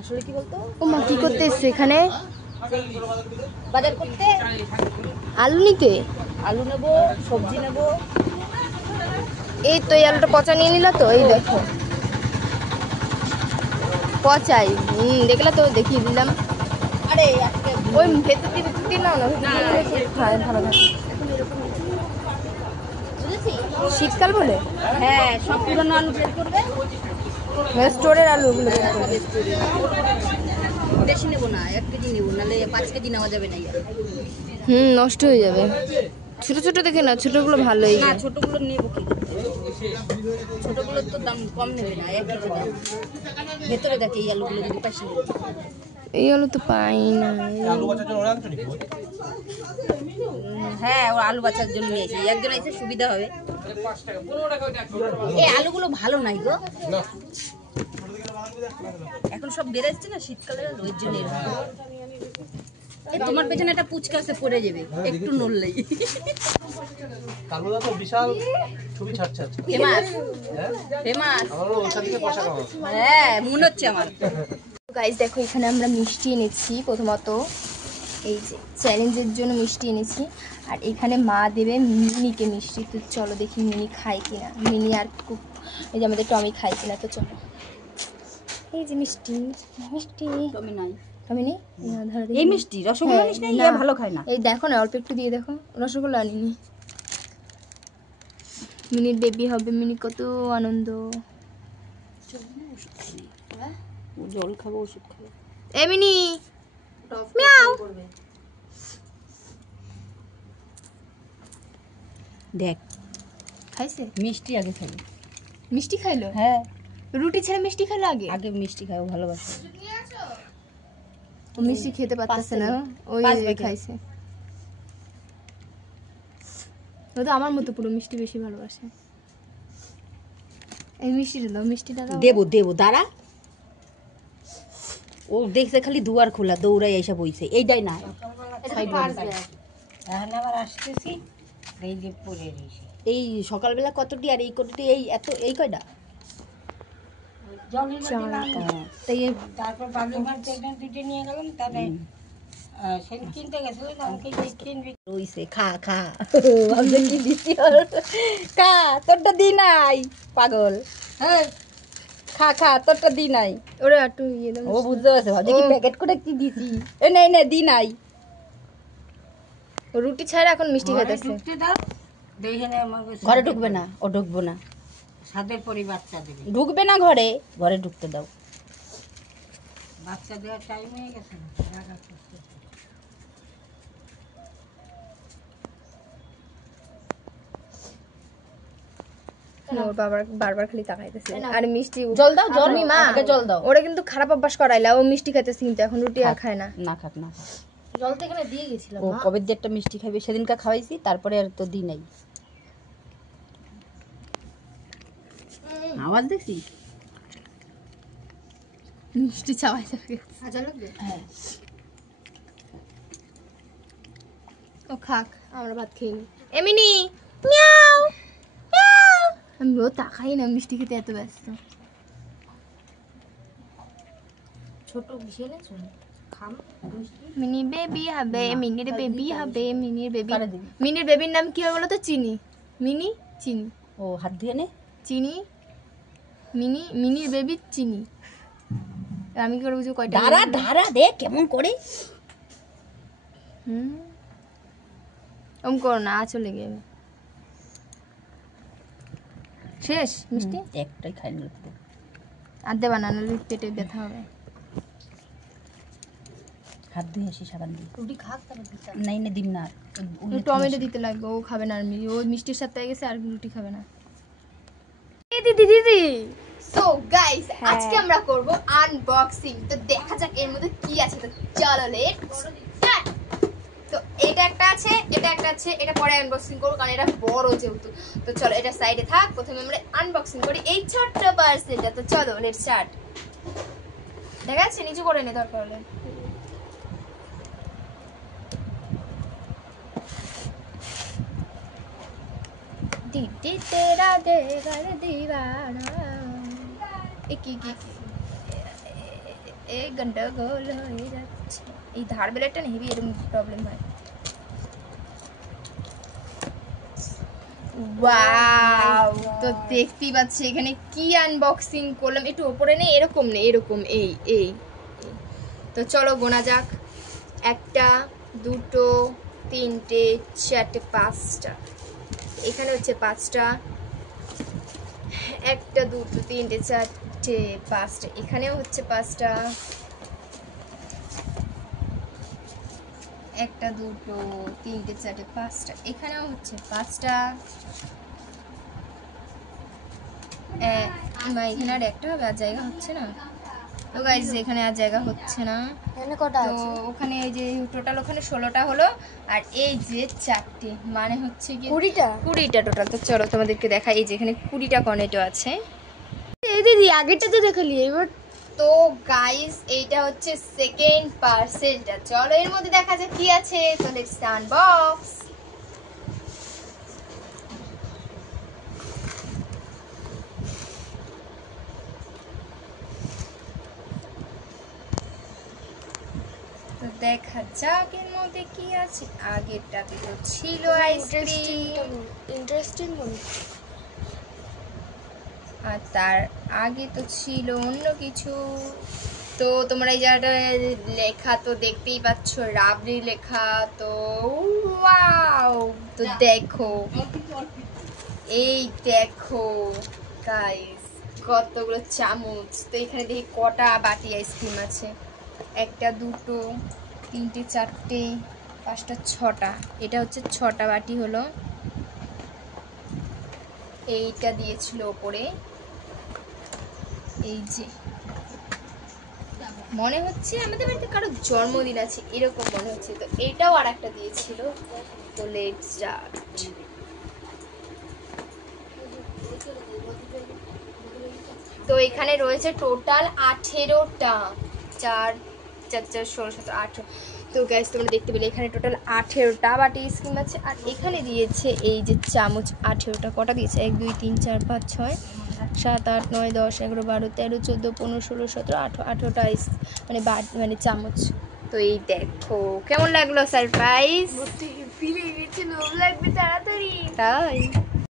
আসলে কি বলতো ও মা কি করতে এসছে এখানে? বাজার করতে। আলু নিতে? আলু নেব, সবজি নেব। এই তো এই আলুটা পচা নিয়ে নিলা তো, এই দেখো পচাই। দেখলা তো, দেখিয়ে দিলাম। আরে আজকে ওই ভেতর দিয়ে নাও না, খায় ভালো থাকে। শীতকাল বলে হ্যাঁ, সব পুরনো আলু বের করবে। স্টোরের আলুগুলো বের করবে। বেশি নেবো না, 1 কেজি নেবো, নাহলে 5 কেজি নেওয়া যাবে না। নষ্ট হয়ে যাবে। ছোট ছোট দেখে না, ছোটগুলো ভালোই। না, ছোটগুলো নেবো কি? ছোটগুলোর তো দাম কম নেবে না, 1 কেজি দাম। ভেতরে দেখে এই আলুগুলো যদি পাশে নেবে। এই আলু তো পাই না। হ্যাঁ, ও আলু বাছার জন্য নিয়েছি, একজন এসে সুবিধা হবে। এই আলুগুলো ভালো নাই গো, এখন সব বেড়ে যাচ্ছে না শীতকালে, ওই জন্য তোমার পেছনে একটা পুচকা আছে, পড়ে যাবে একটু নড়লেই। কালুদা তো বিশাল ছবি ছাড়ছে আজকে। Famous famous. আমারও ওখান থেকে পয়সা কামাবো। হ্যাঁ, মনে হচ্ছে আমার। গাইস দেখো, এখানে আমরা মিষ্টি এনেছি। প্রথমত এই যে চ্যালেঞ্জের জন্য মিষ্টি এনেছি, আর এখানে মা দেবে মিনিকে মিষ্টি। তো চলো দেখি মিনি খায় কিনা। মিনি আর এই যে আমাদের টমি খায় কিনা। তো চলো, এই যে মিষ্টি মিষ্টি। টমি নাই, টমি নেই? ধরো এই মিষ্টি রসগোল্লা নিস না, ইয়া ভালো খায় না। এই দেখো না, অল্প একটু দিয়ে দেখো। রসগোল্লা আনিনি। মিনির বেবি হবে, মিনি কত আনন্দ। জল খাবো, ওষুধ খাবো। এ মিনি মিয়াও। দেখ খাইছে মিষ্টি আগে খাই। মিষ্টি খাইলো? হ্যাঁ, রুটি ছেড়ে মিষ্টি খাইলো আগে। আগে মিষ্টি খাই, ও ভালোবাসে। ও মিষ্টি খেতে পারতেছে না, ওই খাইছে। ও তো আমার মতো পুরো মিষ্টি বেশি ভালোবাসে। এই মিষ্টিটা দাও, মিষ্টিটা দাও। দেবো দেবো, দাঁড়া। ও দেখছে খালি দুয়ার খোলা, দৌড়াই এসে বইছে। এইটাই না, এই সকালবেলা কতটি আর এই কতটি, এই এত, এই কয়টা। খা খা খা, তোরটা দি নাই পাগল। খা খা, তোরটা দি নাই। ওরে একটু ইয়ে দাও। ও বুঝতে পারছে, ভাবছি কি প্যাকেট করে কি দিছি। এ নে নে, দি নাই। ও রুটি ছাড়া এখন মিষ্টি খাইতেছে। ঘরে ঢুকবে না, ও ঢুকবো না, সাদের পরি বাচ্চা দেবে। ঢুকবে না ঘরে, ঘরে ঢুকতে দাও। বাচ্চা দেওয়ার টাইম হয়ে গেছে না। ওর বারবার খালি তাকাইতেছে। আর মিষ্টি জল দাও, জল। তুমি মা আগে জল দাও। ওরা কিন্তু খারাপ অভ্যাস করাইলা। ও মিষ্টি খাইতেছে কিন্তু এখন রুটি আর খায় না। না খাক, না খাক। জল তো এখানে দিয়ে গেছিলাম। ও কবে দিয়ে একটা মিষ্টি খাবে, সেদিনকা খাওয়াইছি, তারপরে আর তো দি নাই। আওয়াজ দেখছি মিষ্টি চাওয়াই যাবে। হ্যাঁ, ও খাক, আমরা ভাত খেয়ে নি। এমনি মিয়াও মিয়াও। আমি ও তাকাই না, মিষ্টি খেতে এত ব্যস্ত। ছোট বিষয় না, ছোট খাম। মিনি বেবি হবে, মিনির বেবি হবে, মিনির বেবি। কারে দিবি? মিনির বেবির নাম কি হবে বলো তো? চিনি। মিনি চিনি। ও হাত ধুয়ে নে। চিনি মিনি, মিনির বেবি চিনি। আমি কি করে বুঝবো কয়টা? দাঁড়া দাঁড়া, দেখ কেমন করে। ওম করো না, চলে গেবে। শেষ মিষ্টি? একটাই খাই নিল। আর দেবা না, নাহলে পেটে ব্যথা হবে। হাত ধুয়ে আসি সাবান দিয়ে। রুটি খাক তারপর নাই না, দিন না। টমেটো দিতে লাগবে, ও খাবে না। আর ও মিষ্টির সাথে হয়ে গেছে, আর রুটি খাবে না। দিদি দিদি, সো গাইস আজকে আমরা করব আনবক্সিং। তো দেখা যাক এর মধ্যে কি আছে। তো চলো লেটস স্টার্ট। তো এটা একটা আছে, এটা একটা আছে, এটা পরে আনবক্সিং করব কারণ এটা বড় যেহেতু। তো চলো এটা সাইডে থাক, প্রথমে আমরা আনবক্সিং করি এই ছোট্ট পার্সেলটা। তো চলো লেটস স্টার্ট। দেখা যাচ্ছে নিচু করে নে দরকার হলে। दीदी तेरा देवर दीवाना। एक এই গন্ডগোল হয়ে যাচ্ছে। এই ধার বেলাটা না হেভি এরকম প্রবলেম হয়। ওয়াও, তো দেখতেই পাচ্ছি এখানে কি আনবক্সিং করলাম। একটু ওপরে নেই, এরকম নেই, এরকম এই এই। তো চলো গোনা যাক। 1 2 3 4 5টা, এখানে হচ্ছে 5টা। 1 2 3 4 5টা, এখানেও হচ্ছে 5টা। 1 2 3 4 5টা, এখানেও হচ্ছে 5টা। এখানে আর একটা হবে, আর জায়গা হচ্ছে না। তো গাইজ এখানে আর জায়গা হচ্ছে না। তো ওখানে এই যে টোটাল ওখানে 16টা হলো, আর এই যে 4টে, মানে হচ্ছে কি 20টা টোটাল। তো চলো তোমাদেরকে দেখাই, এই যে এখানে 20টা কর্নেটো আছে। এই দিদি আগেরটা তো দেখালি, এবার তো গাইস এইটা হচ্ছে সেকেন্ড পার্সেলটা। চলো এর মধ্যে দেখা যাক কি আছে। তো লেটস আনবক্স। তো দেখা যাক এর মধ্যে কি আছে। আগেরটাতে তো ছিল আইসক্রিম, ইন্টারেস্টিং মনে আর তার আগে তো ছিল অন্য কিছু। তো তোমরা এই জায়গাটা লেখা তো দেখতেই পাচ্ছ, রাবড়ি লেখা। তো ওয়াও, তো দেখো, এই দেখো গাইস কতগুলো চামচ। তো এখানে দেখি কটা বাটি আইসক্রিম আছে। 1 2 3 4 5 6টা, এটা হচ্ছে 6টা বাটি হলো। এইটা দিয়েছিল ওপরে, এই যে মনে হচ্ছে আমাদের বাড়িতে কারো জন্মদিন আছে এরকম মনে হচ্ছে। তো এটাও আর একটা দিয়েছিল। তো লেটস স্টার্ট। তো এখানে রয়েছে টোটাল 18টা, 4 4 4 16 17 18। তো গ্যাস তোমরা দেখতে পেলে এখানে টোটাল 18টা বাটি স্কিম আছে। আর এখানে দিয়েছে এই যে চামচ 18টা। কটা দিয়েছে? 1 2 3 4 5 6 7 8 9 10 11 12 13 14 15 16 17 18, 18টা মানে চামচ। তো এই দেখো কেমন লাগলো সারপ্রাইজ। ফিরে গেছিল, লাগবে তাড়াতাড়ি। তাই